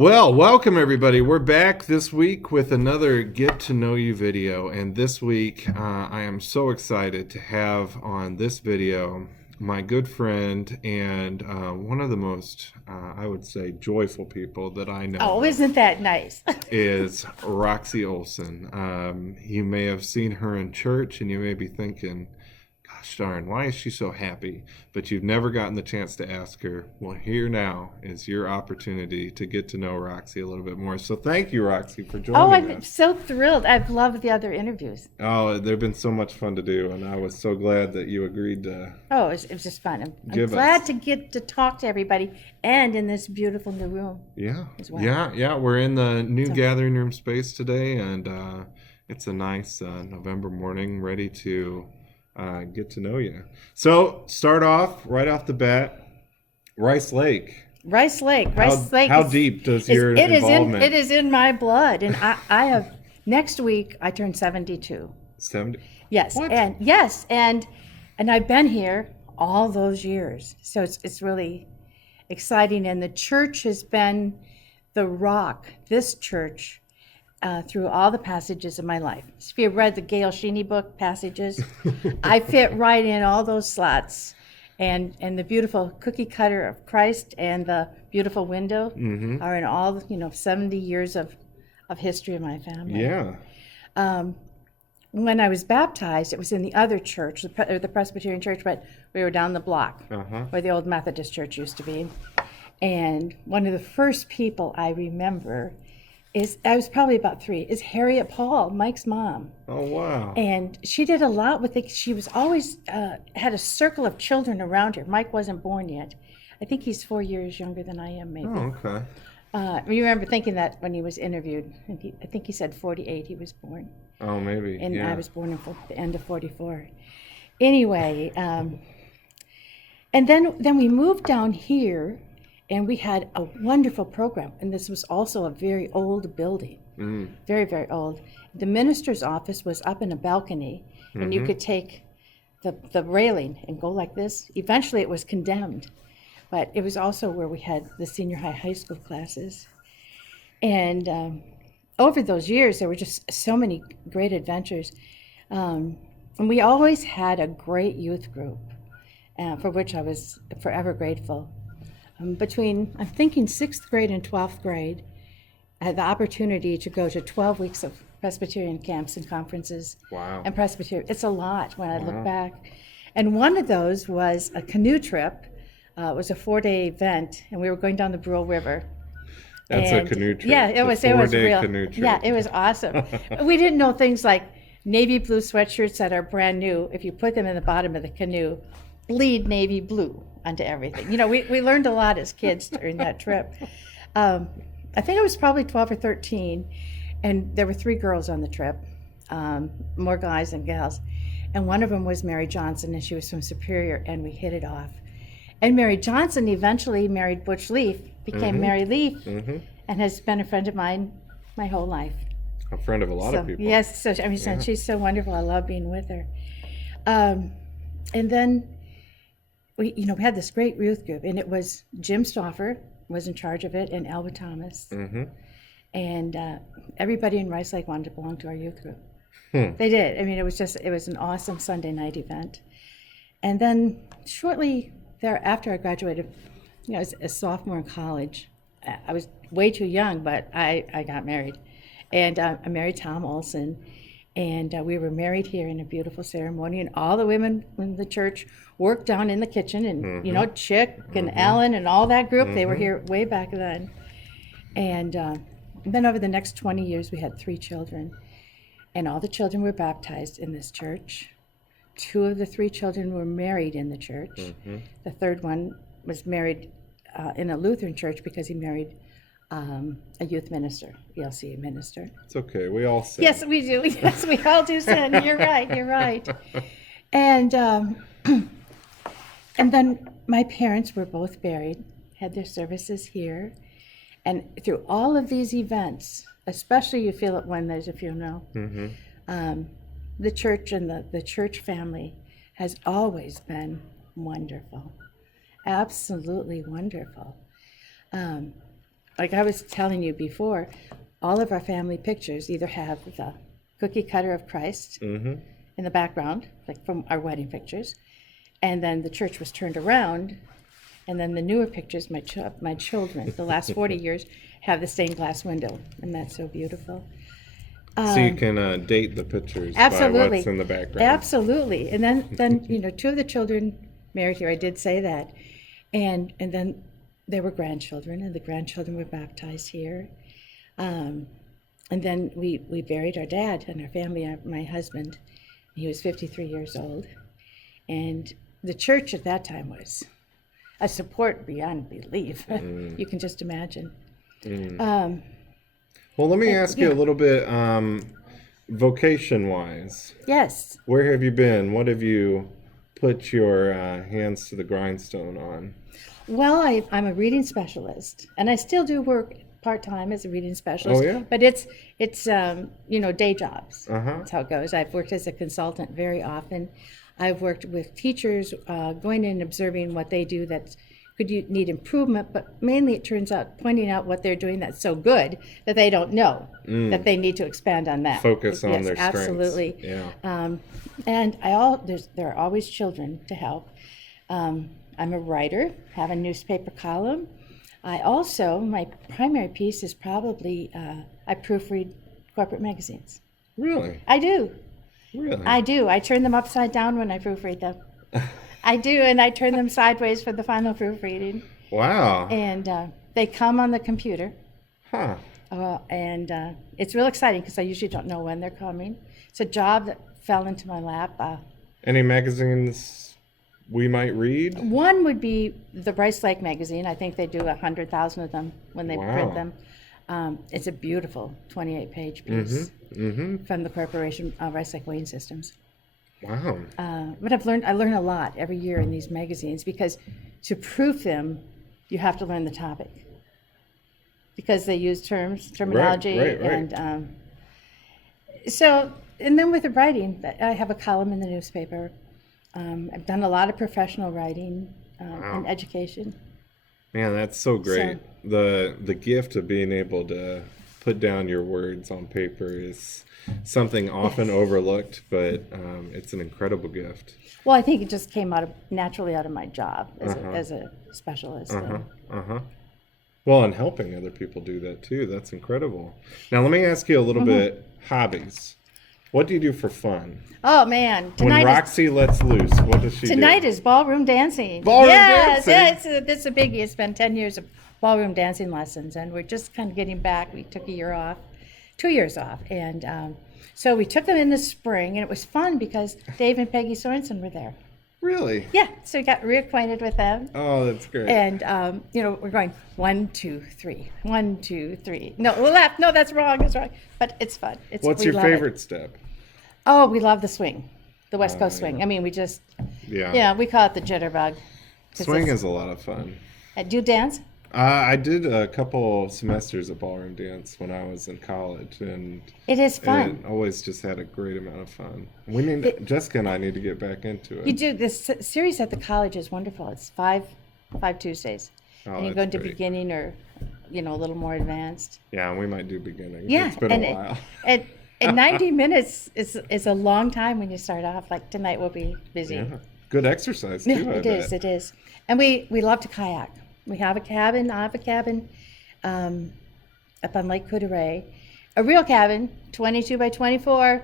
Well, welcome everybody. We're back this week with another Get to Know You video. And this week, I am so excited to have on this video my good friend and one of the most, I would say, joyful people that I know. Oh, isn't that nice? Is Roxie Olsen. You may have seen her in church and you may be thinking, gosh darn, why is she so happy? But you've never gotten the chance to ask her. Well, here now is your opportunity to get to know Roxie a little bit more. So thank you, Roxie, for joining Oh, us. I'm so thrilled. I've loved the other interviews. Oh, they've been so much fun to do, and I was so glad that you agreed to. Oh, it was just fun. I'm Give glad us. to get to talk to everybody and in this beautiful new room. Yeah, as well. yeah. We're in the new gathering room space today, and it's a nice November morning, ready to get to know you. So start off right off the bat, Rice Lake. Rice Lake. How deep does your involvement? It is in my blood, and I have next week I turn 72. 70? Yes, What? and I've been here all those years, so it's really exciting. And the church has been the rock. This church. Through all the passages of my life. If you read the Gail Sheeny book, Passages, I fit right in all those slots. And the beautiful cookie cutter of Christ and the beautiful window are in all, 70 years of history of my family. Yeah. When I was baptized, it was in the other church, the Presbyterian church, but we were down the block where the old Methodist church used to be. And one of the first people I remember I was probably about 3, is Harriet Paul, Mike's mom. Oh, wow. And she did a lot with it. She was always, had a circle of children around her. Mike wasn't born yet. I think he's 4 years younger than I am, maybe. Oh, okay. I remember thinking that when he was interviewed. And I think he said 48 he was born. Oh, maybe. And yeah. I was born in the end of 44. Anyway, and then we moved down here. And we had a wonderful program. And this was also a very old building, very, very old. The minister's office was up in a balcony, and you could take the railing and go like this. Eventually, it was condemned. But it was also where we had the senior high school classes. And over those years, there were just so many great adventures. And we always had a great youth group, for which I was forever grateful. Between, I'm thinking 6th grade and 12th grade, I had the opportunity to go to 12 weeks of Presbyterian camps and conferences. Wow. And Presbyterian, it's a lot when I look back. And one of those was a canoe trip. It was a 4-day event, and we were going down the Brule River. That's a canoe trip. Yeah, it was real. Canoe trip. Yeah, it was awesome. We didn't know things like navy blue sweatshirts that are brand new. If you put them in the bottom of the canoe, bleed navy blue onto everything. We learned a lot as kids during that trip. I think I was probably 12 or 13, and there were 3 girls on the trip, more guys than gals. And one of them was Mary Johnson, and she was from Superior, and we hit it off. And Mary Johnson eventually married Butch Leaf, became Mary Leaf, and has been a friend of mine my whole life. A friend of a lot of people. Yes, she's so wonderful. I love being with her. And then we had this great youth group, and it was Jim Stauffer was in charge of it, and Alba Thomas. And everybody in Rice Lake wanted to belong to our youth group. They did. I mean, it was an awesome Sunday night event. And then shortly thereafter I graduated, as a sophomore in college. I was way too young, but I got married. And I married Tom Olsen. And we were married here in a beautiful ceremony, and all the women in the church worked down in the kitchen, and Chick and Ellen and all that group, they were here way back then. And then over the next 20 years, we had 3 children, and all the children were baptized in this church. 2 of the 3 children were married in the church. The third one was married in a Lutheran church because he married a youth minister, ELCA minister. It's okay. We all sin. Yes, we do. Yes, we all do sin. You're right. And and then my parents were both buried, had their services here. And through all of these events, especially you feel it when there's a funeral, the church and the church family has always been wonderful. Absolutely wonderful. like I was telling you before, all of our family pictures either have the cookie cutter of Christ in the background, like from our wedding pictures, and then the church was turned around, and then the newer pictures, my children, the last 40 years, have the stained glass window, and that's so beautiful. So you can date the pictures Absolutely. by what's in the background. Absolutely. And then you know, 2 of the children married here. I did say that. And then there were grandchildren, and the grandchildren were baptized here. And then we buried our dad and our family, my husband. He was 53 years old. And the church at that time was a support beyond belief. You can just imagine. Well, let me ask you a little bit, vocation-wise. Yes. Where have you been? What have you put your hands to the grindstone on? Well, I'm a reading specialist, and I still do work part-time as a reading specialist. Oh, yeah? But it's you know, day jobs. Uh-huh. That's how it goes. I've worked as a consultant very often. I've worked with teachers, going in and observing what they do that could need improvement, but mainly it turns out pointing out what they're doing that's so good that they don't know, that they need to expand on that. Focus on Yes, their strengths. absolutely. Yeah. And there are always children to help. I'm a writer, have a newspaper column. I also, my primary piece is probably, I proofread corporate magazines. Really? I do. Really? I do. I turn them upside down when I proofread them. I do, and I turn them sideways for the final proofreading. Wow. And they come on the computer. Huh. And it's real exciting because I usually don't know when they're coming. It's a job that fell into my lap. Any magazines we might read? One would be the Rice Lake magazine. I think they do 100,000 of them when they print them. It's a beautiful 28-page piece from the corporation Rice Lake Weighing Systems. Wow. But I learn a lot every year in these magazines because to proof them, you have to learn the topic because they use terminology, right. and so. And then with the writing, I have a column in the newspaper. I've done a lot of professional writing and education. Man, that's so great. The gift of being able to put down your words on paper is something often overlooked, but it's an incredible gift. Well, I think it just came naturally out of my job as a specialist. Well, and helping other people do that too. That's incredible. Now, let me ask you a little bit, hobbies. What do you do for fun? Oh, man. When Roxie lets loose, what does she do? Tonight is ballroom dancing. Ballroom dancing? Yeah, it's a biggie. It's been 10 years of ballroom dancing lessons, and we're just kind of getting back. We took a year off, 2 years off, and so we took them in the spring, and it was fun because Dave and Peggy Sorensen were there. Really? Yeah, so we got reacquainted with them. Oh, that's great. And, you know, we're going 1, 2, 3, 1, 2, 3. No, left. No, that's wrong. That's wrong. But it's fun. What's your favorite step? Oh, we love the swing, the West Coast swing. I mean, we just, we call it the jitterbug. Swing is a lot of fun. Do you dance? I did a couple semesters of ballroom dance when I was in college, and it is fun. It always just had a great amount of fun. Jessica and I need to get back into it. You do. This series at the college is wonderful. It's five Tuesdays, and you go into beginning or, you know, a little more advanced. Yeah, and we might do beginning. Yeah, it's been a while. And 90 minutes is a long time when you start off. Like tonight we'll be busy. Yeah. Good exercise too. Yeah, it is. And we love to kayak. We have a cabin. I have a cabin up on Lake Coudray. A real cabin, 22 by 24,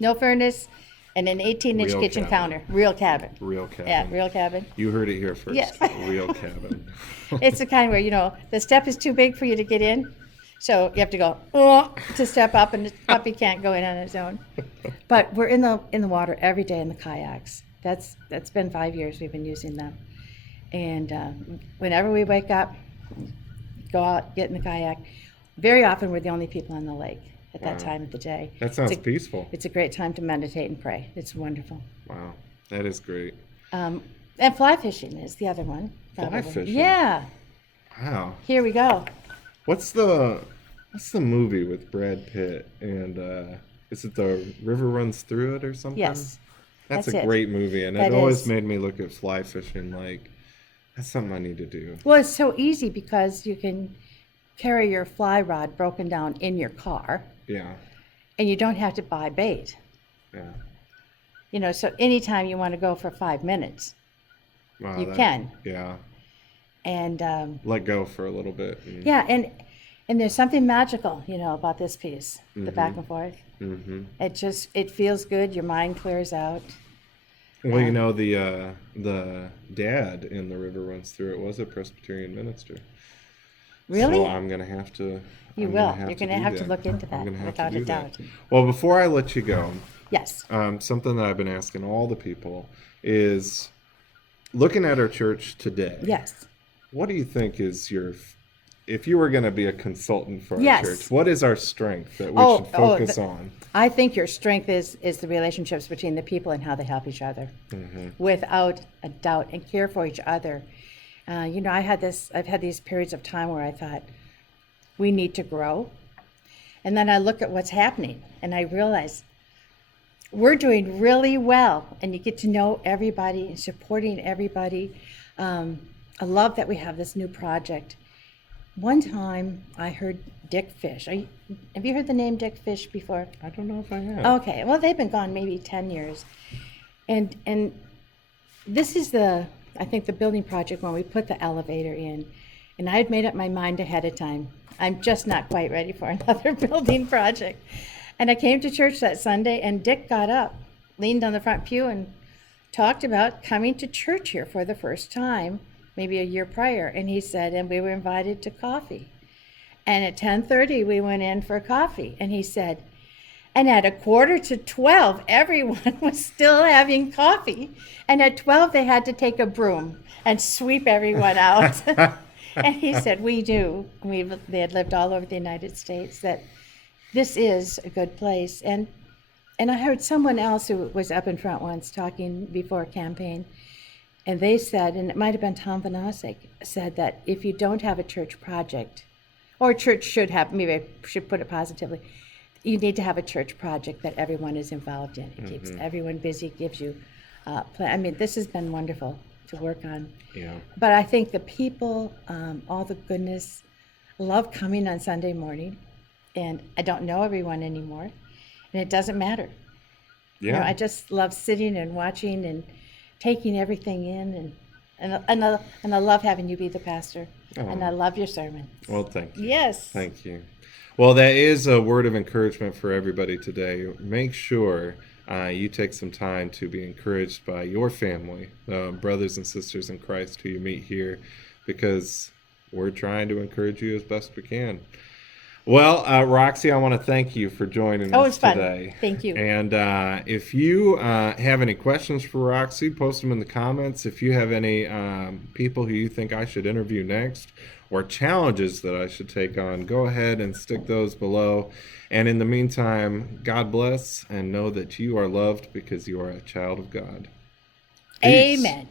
no furnace, and an 18-inch kitchen counter. Real cabin. Real cabin. Yeah, real cabin. You heard it here first. Yes. Real cabin. It's the kind where, you know, the step is too big for you to get in. So you have to go to step up, and the puppy can't go in on its own. But we're in the water every day in the kayaks. That's been 5 years we've been using them. And whenever we wake up, go out, get in the kayak. Very often we're the only people on the lake at that time of the day. That sounds peaceful. It's a great time to meditate and pray. It's wonderful. Wow, that is great. And fly fishing is the other one. Probably. Fly fishing? Yeah. Wow. Here we go. What's the movie with Brad Pitt and is it The River Runs Through It or something? Yes. That's a great movie, and it always made me look at fly fishing like that's something I need to do. Well, it's so easy because you can carry your fly rod broken down in your car, Yeah. and you don't have to buy bait. Yeah. You know, so anytime you want to go for 5 minutes, Wow, you can. Yeah. And Let go for a little bit. yeah, and there's something magical, you know, about this piece, the back and forth. Mm-hmm. It feels good. Your mind clears out. Well, you know, the dad in The River Runs Through It was a Presbyterian minister. Really? So I'm gonna have to. You I'm will. gonna have You're to going to do have to that. look into I'm that, gonna have without to do a that. doubt. Well, before I let you go, Yes. something that I've been asking all the people is looking at our church today. Yes. What do you think is if you were going to be a consultant for our Yes. church, what is our strength that we Oh, should focus on? I think your strength is the relationships between the people and how they help each other, without a doubt, and care for each other. You know, I've had these periods of time where I thought, we need to grow. And then I look at what's happening and I realize we're doing really well, and you get to know everybody and supporting everybody. I love that we have this new project. One time I heard Dick Fish. Have you heard the name Dick Fish before? I don't know if I have. Okay, well, they've been gone maybe 10 years. And this is I think the building project when we put the elevator in. And I had made up my mind ahead of time. I'm just not quite ready for another building project. And I came to church that Sunday, and Dick got up, leaned on the front pew, and talked about coming to church here for the first time, maybe a year prior. And he said, and we were invited to coffee. And at 10:30, we went in for coffee. And he said, and at 11:45, everyone was still having coffee. And at 12, they had to take a broom and sweep everyone out. And he said, we knew, they had lived all over the United States, that this is a good place. And I heard someone else who was up in front once talking before a campaign, and they said, and it might have been Tom Vanasek, said that if you don't have a church project, or a church should have, maybe I should put it positively, you need to have a church project that everyone is involved in. It keeps everyone busy, gives you, I mean, this has been wonderful to work on. Yeah. But I think the people, all the goodness, love coming on Sunday morning. And I don't know everyone anymore, and it doesn't matter. Yeah. You know, I just love sitting and watching and taking everything in, and I love having you be the pastor, and I love your sermon. Well, thank you. Yes. Thank you. Well, that is a word of encouragement for everybody today. Make sure you take some time to be encouraged by your family, brothers and sisters in Christ who you meet here, because we're trying to encourage you as best we can. Well, Roxie, I want to thank you for joining us today. Fun. Thank you. And if you have any questions for Roxie, post them in the comments. If you have any people who you think I should interview next, or challenges that I should take on, go ahead and stick those below. And in the meantime, God bless, and know that you are loved because you are a child of God. Peace. Amen.